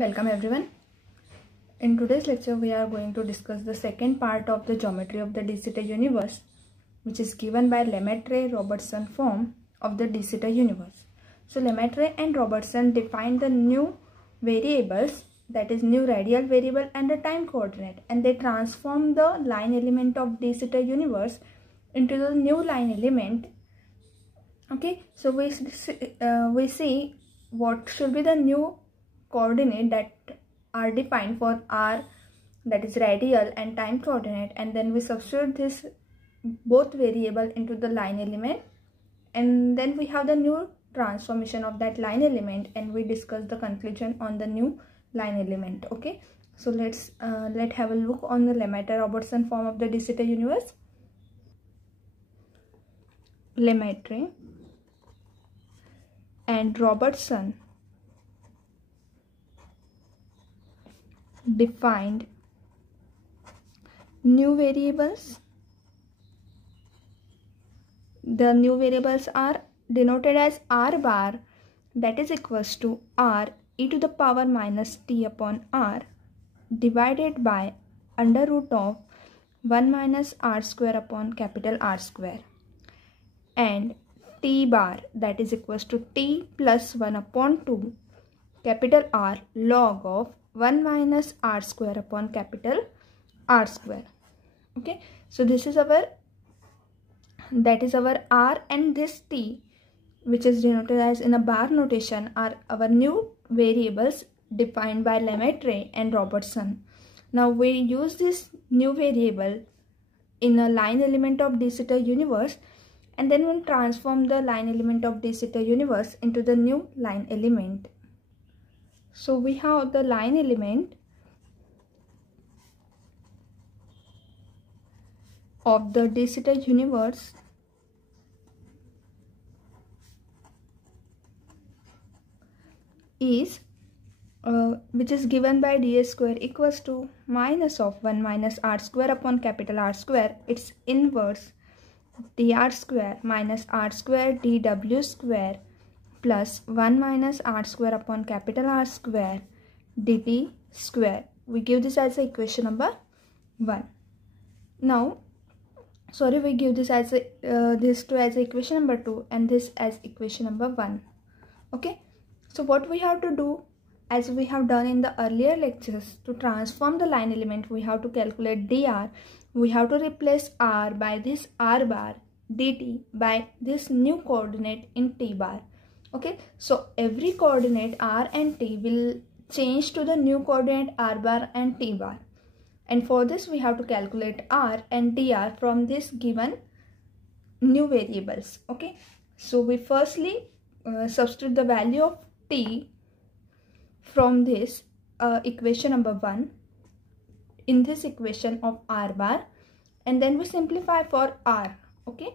Welcome everyone. In today's lecture we are going to discuss the second part of the geometry of the de Sitter universe, which is given by Lemaitre-Robertson form of the de Sitter universe. So Lemaitre and Robertson defined the new variables, that is new radial variable and the time coordinate, and they transform the line element of de Sitter universe into the new line element. Okay, so we see what should be the new coordinate that are defined for r, that is radial and time coordinate, and then we substitute this both variable into the line element, and then we have the new transformation of that line element, and we discuss the conclusion on the new line element. Okay, so let's have a look on the Lemaitre-Robertson form of the de Sitter universe. Lemaitre and Robertson defined new variables. The new variables are denoted as r bar, that is equals to r e to the power minus t upon r divided by under root of 1 minus r square upon capital R square, and t bar, that is equals to t plus 1 upon 2 capital R log of 1 minus r square upon capital R square. Okay, so this is our r, and this t, which is denoted as in a bar notation, are our new variables defined by Lemaitre and Robertson. Now we use this new variable in a line element of de Sitter universe, and then we'll transform the line element of de Sitter universe into the new line element. So we have the line element of the de Sitter universe is which is given by dA square equals to minus of 1 minus r square upon capital R square, its inverse dr square minus r square dw square plus 1 minus r square upon capital R square dt square. We give this as equation number 1. Now, we give this as as equation number 2 and this as equation number 1. Okay, so what we have to do, as we have done in the earlier lectures, to transform the line element we have to calculate dr. We have to replace r by this r bar, dt by this new coordinate in t bar. Okay, so every coordinate r and t will change to the new coordinate r bar and t bar, and for this we have to calculate r and dr from this given new variables. Okay, so we firstly substitute the value of t from this equation number 1 in this equation of r bar, and then we simplify for r. Okay,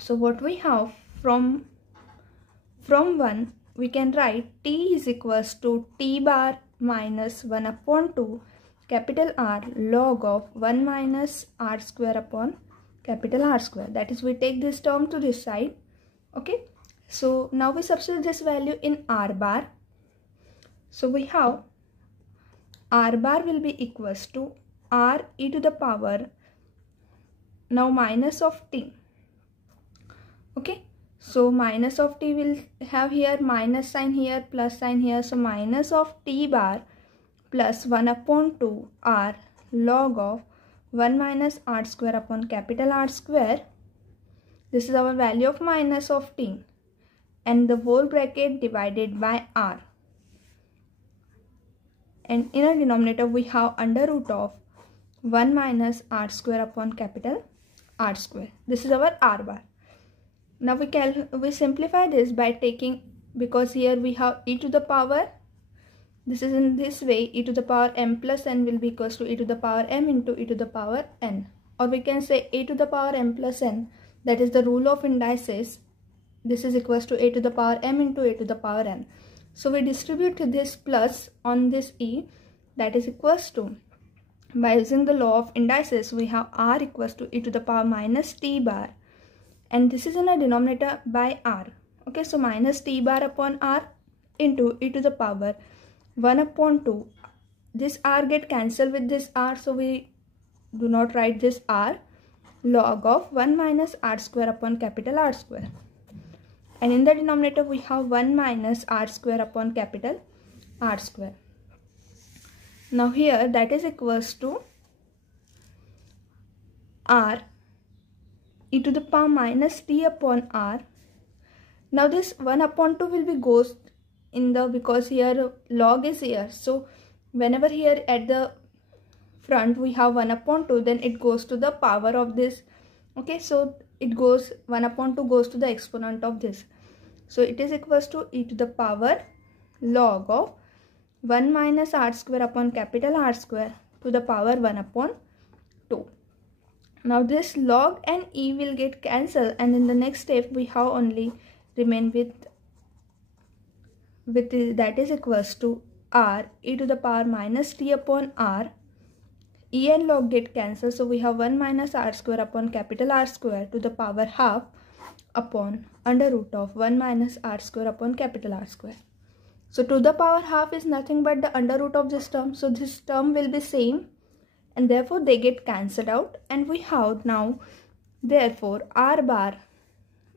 so what we have from 1 we can write t is equals to t bar minus 1 upon 2 capital R log of 1 minus r square upon capital R square, that is we take this term to this side. Okay, so now we substitute this value in r bar. So we have r bar will be equals to r e to the power now minus of t. Okay, so minus of t will have here minus sign here, plus sign here, so minus of t bar plus 1 upon 2 r log of 1 minus r square upon capital R square. This is our value of minus of t, and the whole bracket divided by r, and in our denominator we have under root of 1 minus r square upon capital R square. This is our r bar. Now we simplify this by taking, because here we have e to the power, this is in this way, e to the power m plus n will be equals to e to the power m into e to the power n, or we can say e to the power m plus n, that is the rule of indices. This is equals to a to the power m into a to the power n. So we distribute this plus on this e, that is equals to, by using the law of indices, we have r equals to e to the power minus t bar, and this is in a denominator by r. Okay, so minus t bar upon r into e to the power 1 upon 2. This r get cancelled with this r, so we do not write this r. Log of 1 minus r square upon capital R square. And in the denominator we have 1 minus r square upon capital R square. Now here that is equals to r e to the power minus t upon r. Now this 1 upon 2 will be goes in the, because here log is here, so whenever here at the front we have 1 upon 2, then it goes to the power of this. Okay, so it goes 1 upon 2 goes to the exponent of this, so it is equals to e to the power log of 1 minus r square upon capital R square to the power 1 upon 2. Now this log and e will get cancelled, and in the next step we have only remain with that is equals to r e to the power minus t upon r. E and log get cancelled, so we have 1 minus r square upon capital R square to the power half upon under root of 1 minus r square upon capital R square. So to the power half is nothing but the under root of this term, so this term will be same and therefore they get cancelled out, and we have now therefore r bar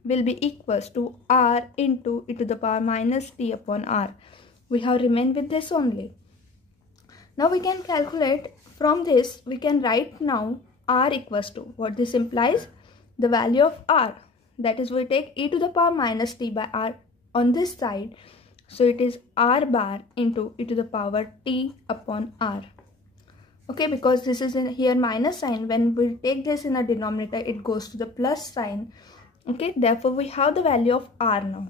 will be equals to r into e to the power minus t upon r. We have remained with this only. Now we can calculate from this, we can write now r equals to, what this implies, the value of r, that is we take e to the power minus t by r on this side, so it is r bar into e to the power t upon r. Okay, because this is in here minus sign, when we take this in a denominator it goes to the plus sign. Okay, therefore we have the value of r now.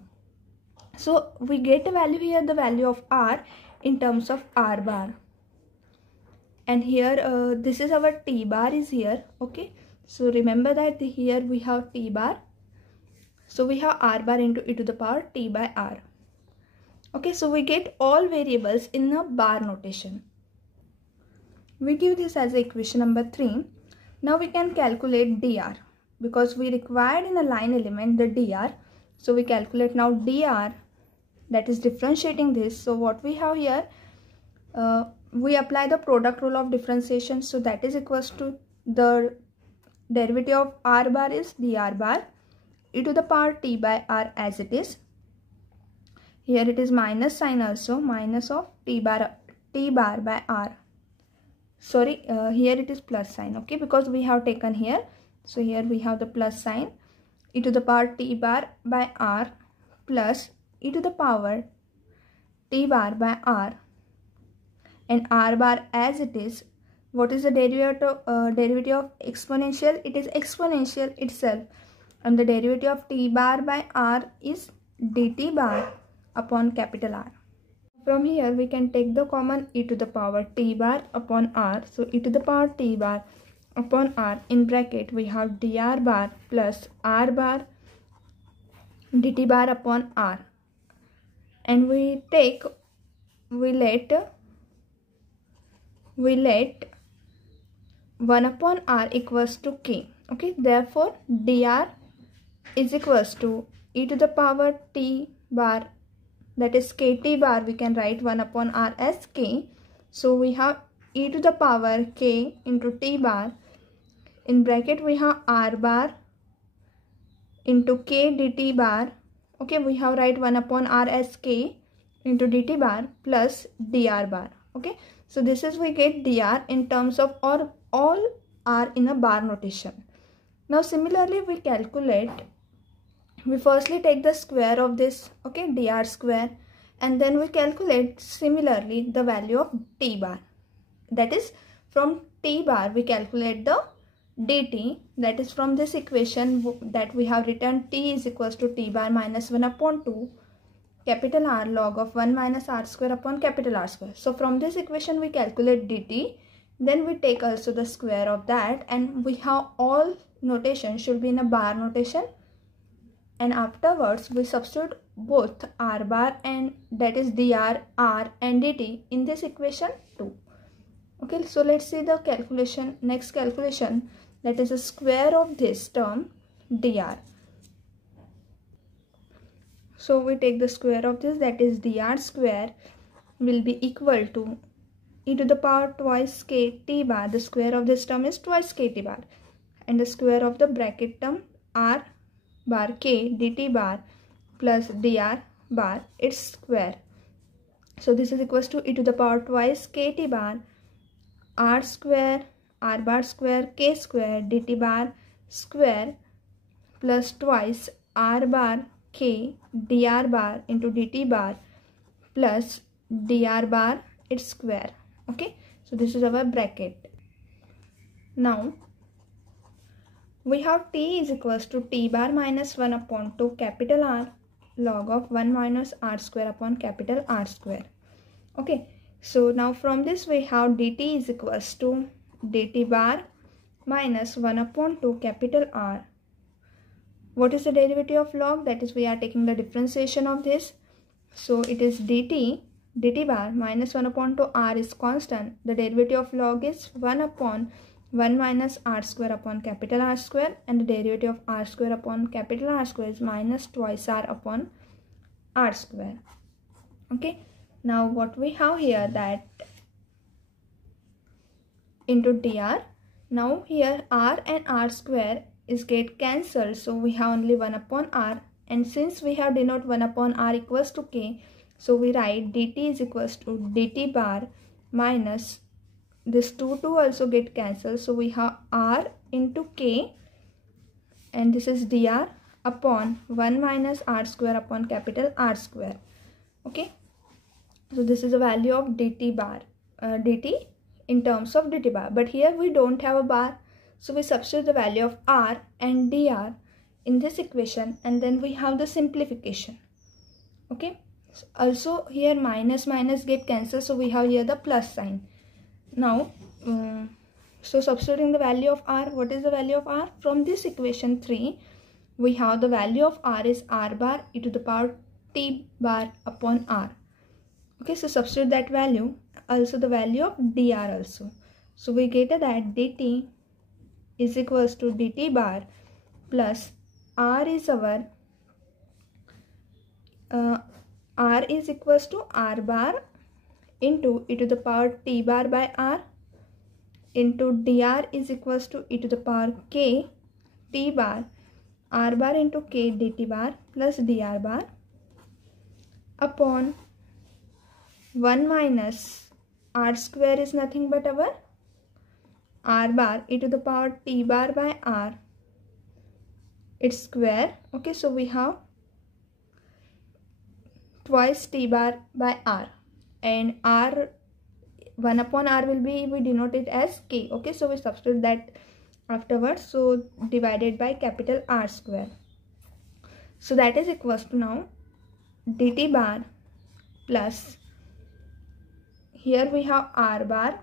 So we get a value here, the value of r in terms of r bar, and here this is our t bar is here. Okay, so remember that here we have t bar, so we have r bar into e to the power t by r. Okay, so we get all variables in a bar notation. We give this as equation number 3. Now we can calculate dr, because we required in a line element the dr, so we calculate now dr, that is differentiating this. So what we have here, we apply the product rule of differentiation, so that is equals to the derivative of r bar is dr bar e to the power t by r as it is. Here it is minus sign also, minus of t bar by r. Sorry, here it is plus sign. Okay, because we have taken here, so here we have the plus sign, e to the power t bar by r plus e to the power t bar by r, and r bar as it is. What is the derivative of exponential? It is exponential itself, and the derivative of t bar by r is dt bar upon capital R. From here we can take the common e to the power t bar upon r, so e to the power t bar upon r, in bracket we have dr bar plus r bar dt bar upon r, and we let 1 upon r equals to k. Okay, therefore dr is equals to e to the power t bar, that is kt bar, we can write 1 upon r as k, so we have e to the power k into t bar, in bracket we have r bar into k dt bar. Okay, we have write 1 upon r as k into dt bar plus dr bar. Okay, so this is we get dr in terms of all r in a bar notation. Now similarly we calculate, we firstly take the square of this, okay, dr square, and then we calculate similarly the value of t bar, that is from t bar we calculate the dt, that is from this equation that we have written t is equals to t bar minus 1 upon 2 capital R log of 1 minus r square upon capital R square. So from this equation we calculate dt, then we take also the square of that, and we have all notation should be in a bar notation, and afterwards we substitute both r bar and that is dr, r and dt in this equation 2. Okay, so let's see the calculation, next calculation, that is the square of this term dr. So we take the square of this, that is dr square will be equal to e to the power twice kt bar. The square of this term is twice kt bar, and the square of the bracket term r bar k dt bar plus dr bar, its square. So this is equals to e to the power twice kt bar r square r bar square k square dt bar square plus twice r bar k dr bar into dt bar plus dr bar its square. Okay, so this is our bracket. Now we have t is equals to t bar minus 1 upon 2 capital R log of 1 minus r square upon capital R square. Okay, so now from this we have dt is equals to dt bar minus 1 upon 2 capital R. What is the derivative of log? That is, we are taking the differentiation of this. So it is dt bar minus 1 upon 2 r is constant. The derivative of log is 1 upon 1 minus r square upon capital R square, and the derivative of r square upon capital R square is minus twice r upon r square. Okay, now what we have here, that into dr. Now here r and r square is get cancelled, so we have only 1 upon r, and since we have denote 1 upon r equals to k, so we write dt is equals to dt bar minus this 2 also get cancelled, so we have r into k, and this is dr upon 1 minus r square upon capital R square. Okay, so this is the value of dt bar, dt in terms of dt bar, but here we don't have a bar, so we substitute the value of r and dr in this equation, and then we have the simplification. Okay, so also here minus get cancelled, so we have here the plus sign. Now so substituting the value of r, what is the value of r? From this equation 3 we have the value of r is r bar e to the power t bar upon r. Okay, so substitute that value, also the value of dr also. So we get that dt is equals to dt bar plus r is our r is equals to r bar into e to the power t bar by r into dr is equals to e to the power k t bar r bar into k dt bar plus dr bar upon 1 minus r square is nothing but our r bar e to the power t bar by r, its square. Okay, so we have twice t bar by r, and r 1 upon r will be, we denote it as k. Okay, so we substitute that afterwards, so divided by capital R square. So that is equals to now dt bar plus, here we have r bar,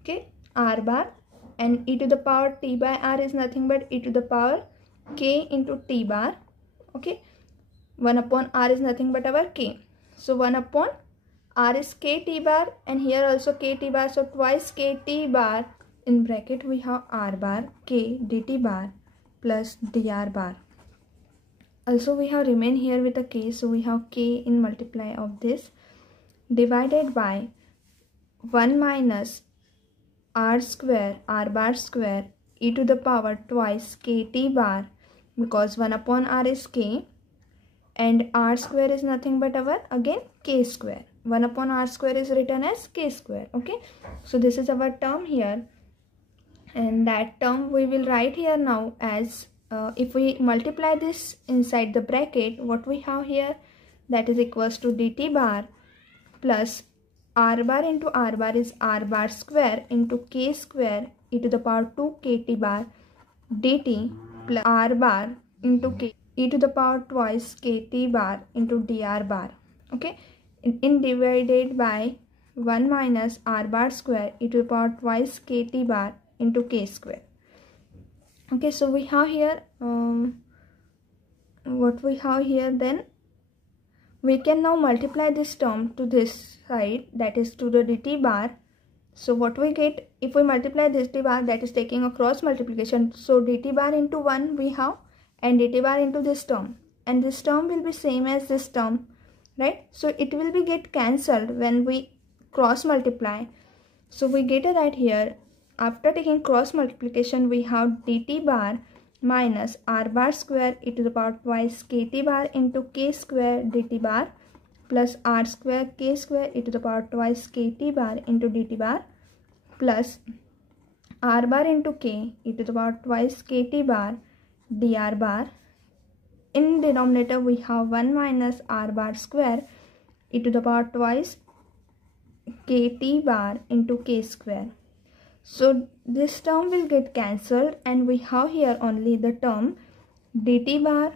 okay, r bar, and e to the power t by r is nothing but e to the power k into t bar. Okay, 1 upon r is nothing but our k, so 1 upon r is kt bar, and here also kt bar, so twice kt bar. In bracket we have r bar k dt bar plus dr bar. Also we have remain here with a k, so we have k in multiply of this, divided by 1 minus r square r bar square e to the power twice kt bar, because 1 upon r is k and r square is nothing but our again k square. 1 upon r square is written as k square. Okay, so this is our term here, and that term we will write here now as if we multiply this inside the bracket, what we have here, that is equals to dt bar plus r bar into r bar is r bar square into k square e to the power 2 kt bar dt plus r bar into k e to the power twice kt bar into dr bar. Okay, in divided by 1 minus r bar square e to the power twice kt bar into k square. Okay, so we have here what we have here, then we can now multiply this term to this side, that is to the dt bar. So what we get, if we multiply this dt bar, that is taking a cross multiplication, so dt bar into 1 we have, and dt bar into this term, and this term will be same as this term, right? So it will be get cancelled when we cross multiply. So we get that here, after taking cross multiplication, we have dt bar minus r bar square e to the power twice kt bar into k square dt bar plus r square k square e to the power twice kt bar into dt bar plus r bar into k e to the power twice kt bar dr bar. In denominator we have 1 minus r bar square e to the power twice kt bar into k square. So this term will get cancelled and we have here only the term dt bar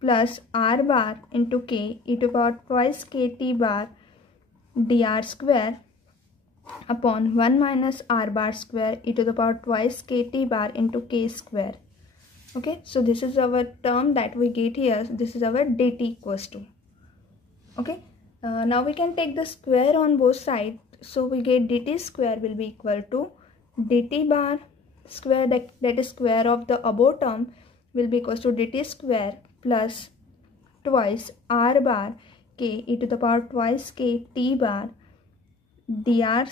plus r bar into k e to the power twice kt bar dr square upon 1 minus r bar square e to the power twice kt bar into k square. Okay, so this is our term that we get here. This is our dt equals to. Okay, now we can take the square on both sides. So we get dt square will be equal to dt bar square, that is square of the above term, will be equals to dt square plus twice r bar k e to the power twice kt bar dr.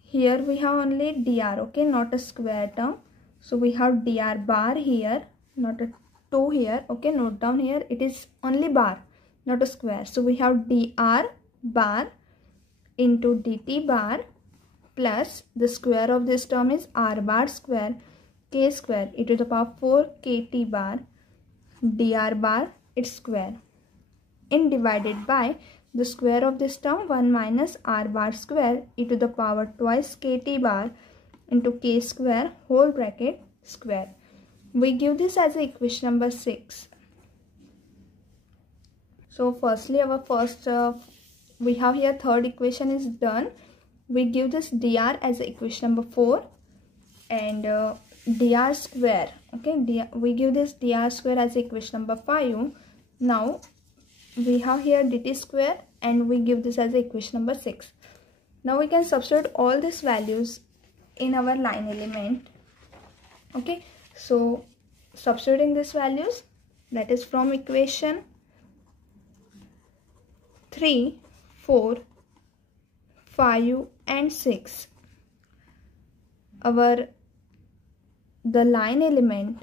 Here we have only dr, okay, not a square term. So we have dr bar here, not a 2 here, okay, note down here, it is only bar, not a square. So we have dr bar into dt bar plus the square of this term is r bar square k square e to the power 4 kt bar dr bar its square, in divided by the square of this term 1 minus r bar square e to the power twice kt bar into k square whole bracket square. We give this as equation number 6. So firstly our first we have here third equation is done. We give this dr as equation number 4 and dr square, okay, we give this dr square as equation number 5. Now we have here dt square and we give this as equation number 6. Now we can substitute all these values in our line element. Okay, so substituting these values, that is from equation 3, 4, 5 and 6, the line element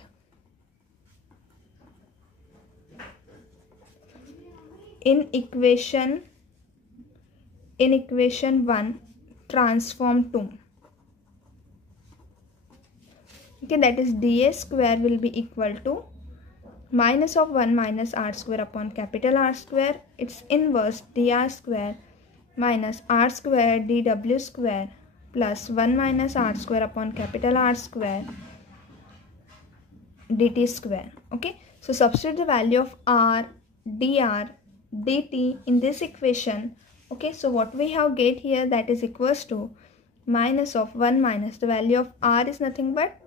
in equation 1 transform to, okay, that is dA square will be equal to minus of 1 minus r square upon capital R square, its inverse dr square minus r square dw square plus 1 minus r square upon capital R square dt square. Okay, so substitute the value of r, dr, dt in this equation. Okay, so what we have get here, that is equals to minus of 1 minus the value of r is nothing but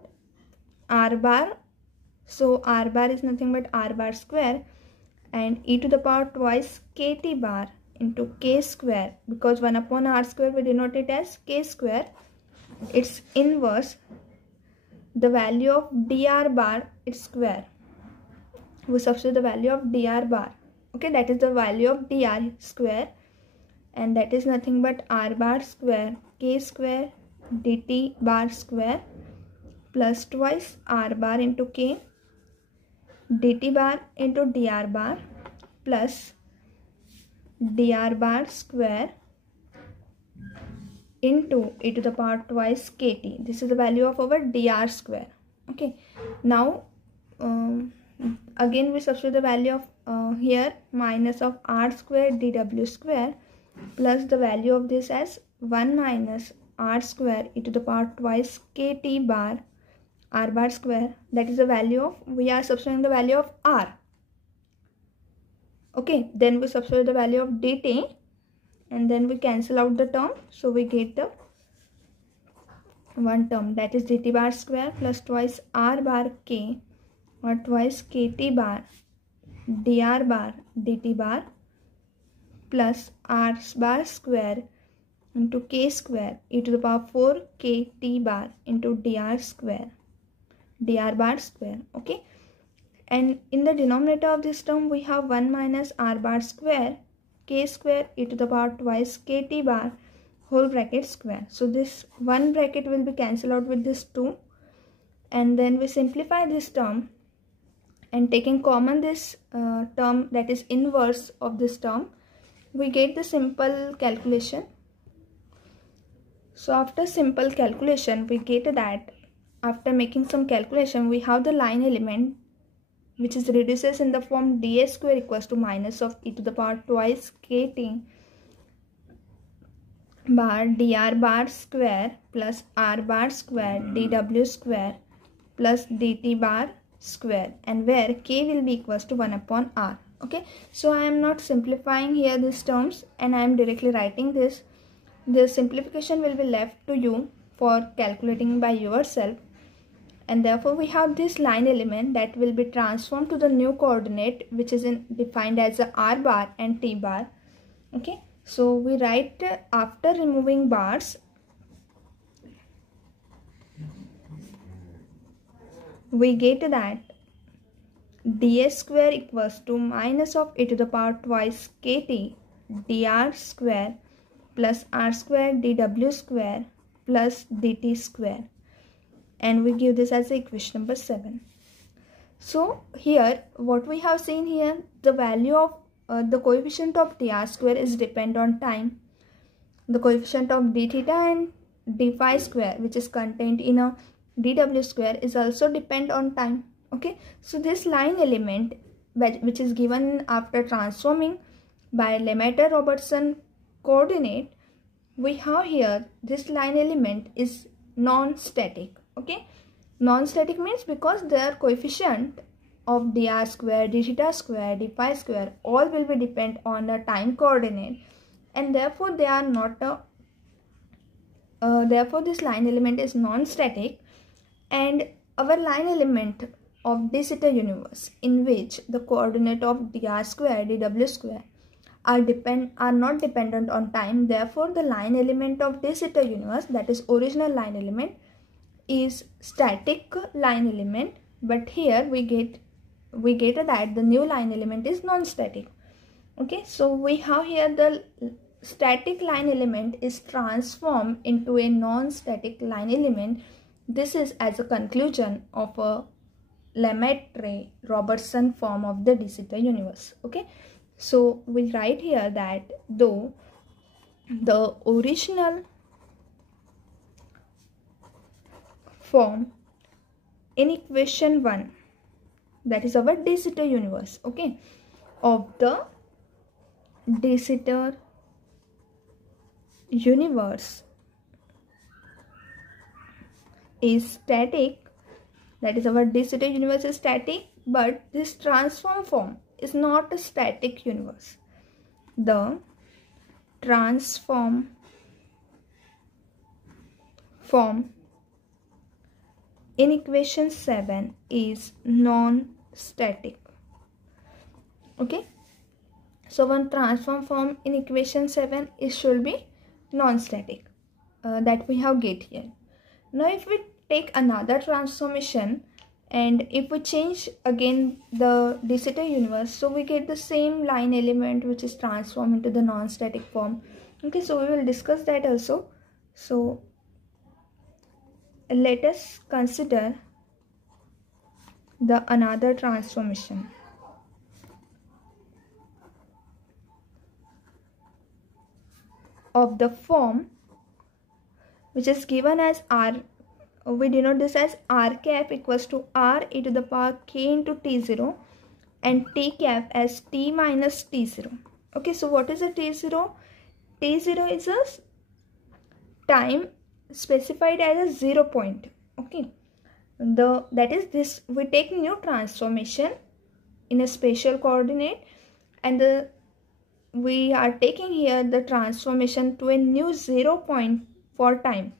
r bar, so r bar is nothing but r bar square and e to the power twice kt bar into k square, because 1 upon r square we denote it as k square, its inverse the value of dr bar its square. We substitute the value of dr bar, okay, that is the value of dr square and that is nothing but r bar square k square dt bar square plus twice r bar into k dt bar into dr bar plus dr bar square into e to the power twice kt. This is the value of our dr square. Okay, now again we substitute the value of here minus of r square dw square plus the value of this as 1 minus r square e to the power twice kt bar r bar square, that is the value of, we are substituting the value of r. Okay, then we substitute the value of dt and then we cancel out the term, so we get the one term, that is dt bar square plus twice r bar k or twice kt bar dr bar dt bar plus r bar square into k square e to the power 4 kt bar into dr square dr bar square. Okay, And in the denominator of this term we have 1 minus r bar square k square e to the power twice kt bar whole bracket square. So this one bracket will be cancelled out with this 2, and then we simplify this term, and taking common this term that is inverse of this term, we get the simple calculation. So after simple calculation we get that after making some calculation we have the line element which is reduces in the form ds square equals to minus of e to the power twice kt bar dr bar square plus r bar square dw square plus dt bar square, and where k will be equals to 1 upon r. Okay, so I am not simplifying here these terms and I am directly writing this. The simplification will be left to you for calculating by yourself, and therefore we have this line element that will be transformed to the new coordinate which is defined as a r bar and t bar. Okay, so we write after removing bars we get that ds square equals to minus of e to the power twice kt dr square plus r square dw square plus dt square, and we give this as equation number 7. So here what we have seen here, the value of the coefficient of dr square is depend on time. The coefficient of d theta and d phi square which is contained in a dw square is also depend on time. Okay, so this line element which is given after transforming by Lemaitre-Robertson coordinate, we have here this line element is non-static. Okay, non-static means because their coefficient of dr square, d theta square, d phi square all will be depend on the time coordinate, and therefore they are not therefore this line element is non-static. And our line element of de Sitter universe in which the coordinate of dr square, dw square are not dependent on time, therefore the line element of de Sitter universe, that is original line element, is static line element, but here we get that the new line element is non-static. Okay, so we have here the static line element is transformed into a non-static line element. This is as a conclusion of a Lemaitre-Robertson form of the de Sitter universe. Okay, so we'll write here that though the original form in equation 1, that is our de Sitter universe, okay, of the de Sitter universe is static, that is our de Sitter universe is static, but this transform form is not a static universe. The transform form in equation 7 is non-static. Okay, so one transform form in equation 7 should be non-static, that we have get here. Now if we take another transformation and if we change again the de Sitter universe, so we get the same line element which is transformed into the non-static form. Okay, so we will discuss that also. So let us consider the another transformation. Of the form which is given as r, we denote this as r cap equals to r e to the power k into t0 and t cap as t minus t0. Okay, so what is a t0? T0 is a time specified as a 0 point. Okay, that is this, we take new transformation in a spatial coordinate, and we are taking here the transformation to a new 0 point for time.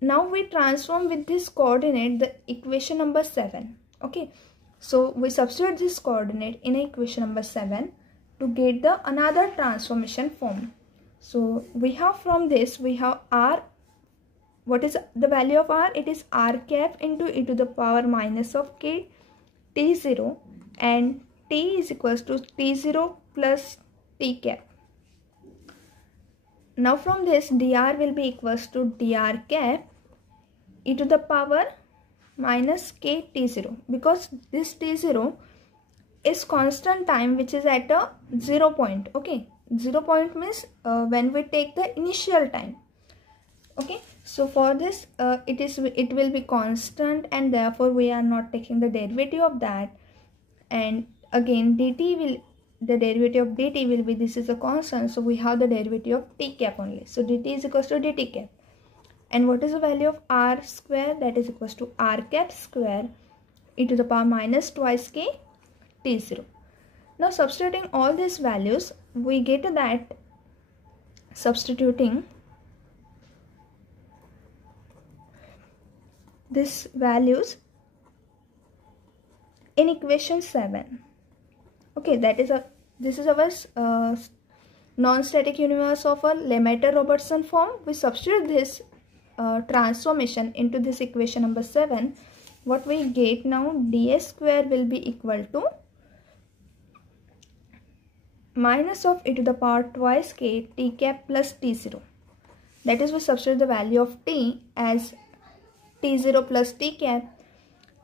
Now we transform with this coordinate the equation number 7. Okay, so we substitute this coordinate in equation number 7 to get the another transformation form. So we have from this, we have r, what is the value of r? It is r cap into e to the power minus of k t0 and t is equals to t0 plus t cap. Now from this dr will be equals to dr cap e to the power minus k t0, because this t0 is constant time which is at a 0 point. Okay, 0 point means when we take the initial time. Okay, so for this it will be constant, and therefore we are not taking the derivative of that. And again the derivative of dt will be, this is a constant, so we have the derivative of t cap only. So dt is equals to dt cap. And what is the value of r square? That is equals to r cap square e to the power minus twice k t0. Now substituting all these values, we get that substituting these values in equation 7. Okay, this is our non-static universe of a Lemaitre-Robertson form. We substitute this transformation into this equation number 7. What we get now, ds square will be equal to minus of e to the power twice k t cap plus t0. That is, we substitute the value of t as t0 plus t cap,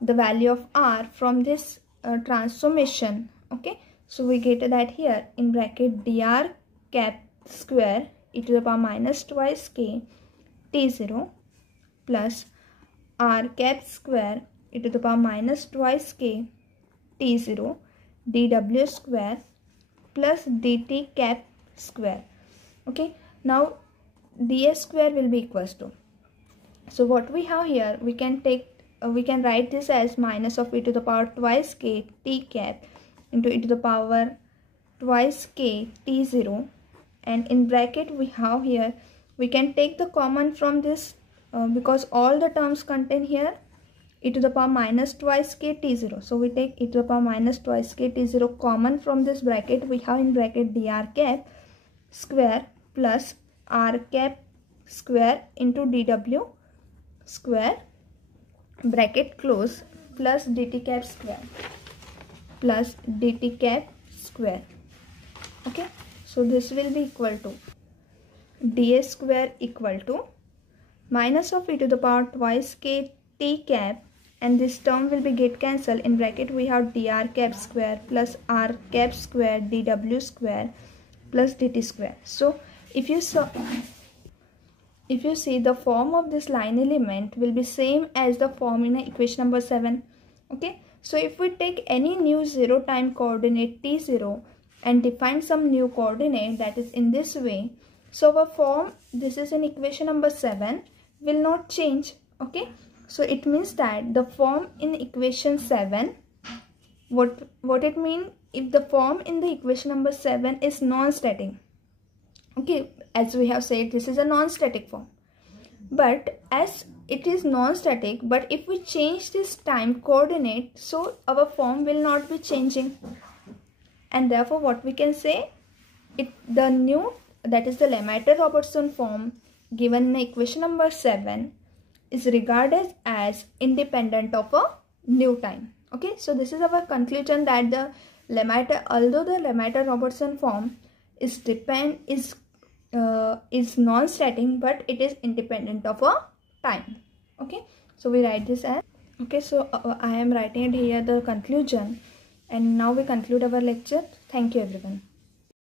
the value of r from this transformation. Okay, so we get that here in bracket dr cap square e to the power minus twice k t0 plus r cap square e to the power minus twice k t0 dw square plus dt cap square. Okay, now ds square will be equals to, so what we have here, we can write this as minus of e to the power twice k t cap into e to the power twice k t0, and in bracket we have here, we can take the common from this because all the terms contain here e to the power minus twice k t0. So we take e to the power minus twice k t0 common from this bracket. We have in bracket dr cap square plus r cap square into dw square bracket close plus dt cap square plus dt cap square. Okay, so this will be equal to ds square equal to minus of e to the power twice k t cap, and this term will be get cancelled. In bracket we have dr cap square plus r cap square dw square plus dt square. So if you see, the form of this line element will be same as the form in equation number 7. Okay, so if we take any new 0 time coordinate t0 and define some new coordinate, that is in this way, so our form, this is in equation number 7, will not change. Okay, so it means that the form in equation 7, what it means, if the form in the equation number 7 is non-static. Okay, as we have said, this is a non-static form, but as it is non-static, but if we change this time coordinate, so our form will not be changing, and therefore what we can say, the new, that is the Lemaitre-Robertson form given in equation number 7 is regarded as independent of a new time. Okay, so this is our conclusion, that the although the Lemaitre-Robertson form is non-static, but it is independent of a time. Okay, so we write this as, okay, so I am writing it here, the conclusion, and now we conclude our lecture. Thank you everyone.